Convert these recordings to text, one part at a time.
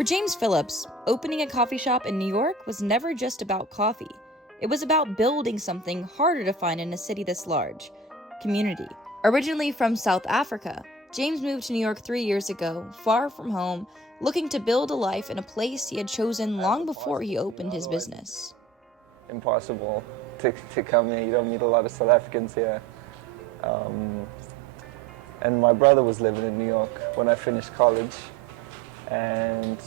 For James Phillips, opening a coffee shop in New York was never just about coffee. It was about building something harder to find in a city this large: community. Originally from South Africa, James moved to New York 3 years ago, far from home, looking to build a life in a place he had chosen long before he opened his business. Impossible to come here. You don't meet a lot of South Africans here. And my brother was living in New York when I finished college, and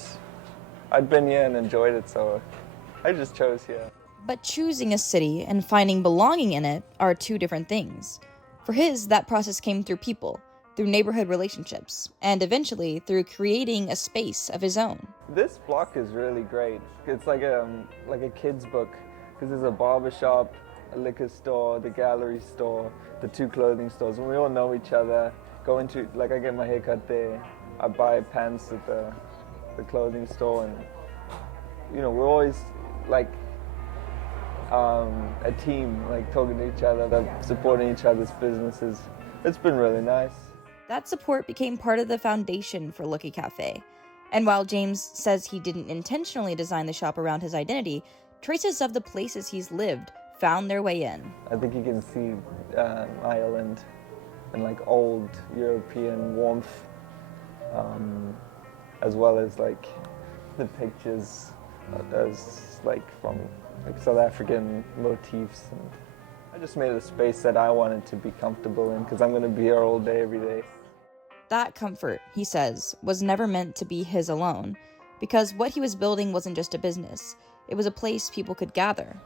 I'd been here and enjoyed it, so I just chose here. But choosing a city and finding belonging in it are two different things. For his, that process came through people, through neighborhood relationships, and eventually through creating a space of his own. This block is really great. It's like a kid's book, because there's a barber shop, a liquor store, the gallery store, the two clothing stores, and we all know each other. I get my hair cut there, I buy pants at the clothing store, and we're always like a team, like talking to each other, like supporting each other's businesses. It's been really nice. That support became part of the foundation for Lucky Cafe. And while James says he didn't intentionally design the shop around his identity, traces of the places he's lived found their way in. I think you can see Ireland and like old European warmth, as well as like the pictures as like from like South African motifs. And I just made a space that I wanted to be comfortable in, because I'm going to be here all day, every day. That comfort, he says, was never meant to be his alone, because what he was building wasn't just a business. It was a place people could gather.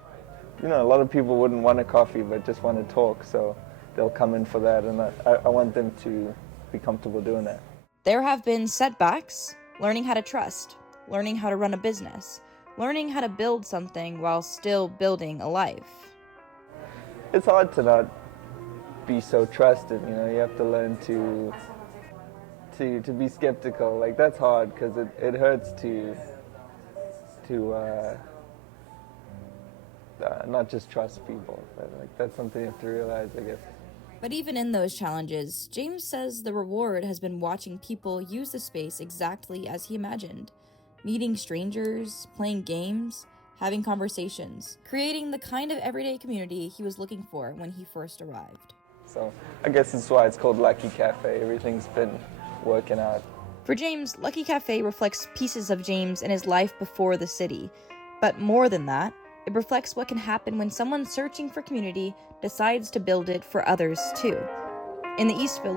A lot of people wouldn't want a coffee, but just want to talk, so they'll come in for that, and I want them to be comfortable doing that. There have been setbacks: learning how to trust, learning how to run a business, learning how to build something while still building a life. It's hard to not be so trusted, you have to learn to be skeptical. Like, that's hard, because it hurts to not just trust people, but like that's something you have to realize, I guess. But even in those challenges, James says the reward has been watching people use the space exactly as he imagined: meeting strangers, playing games, having conversations, creating the kind of everyday community he was looking for when he first arrived. So I guess that's why it's called Lucky Cafe. Everything's been working out. For James, Lucky Cafe reflects pieces of James and his life before the city. But more than that, it reflects what can happen when someone searching for community decides to build it for others too. In the East Village,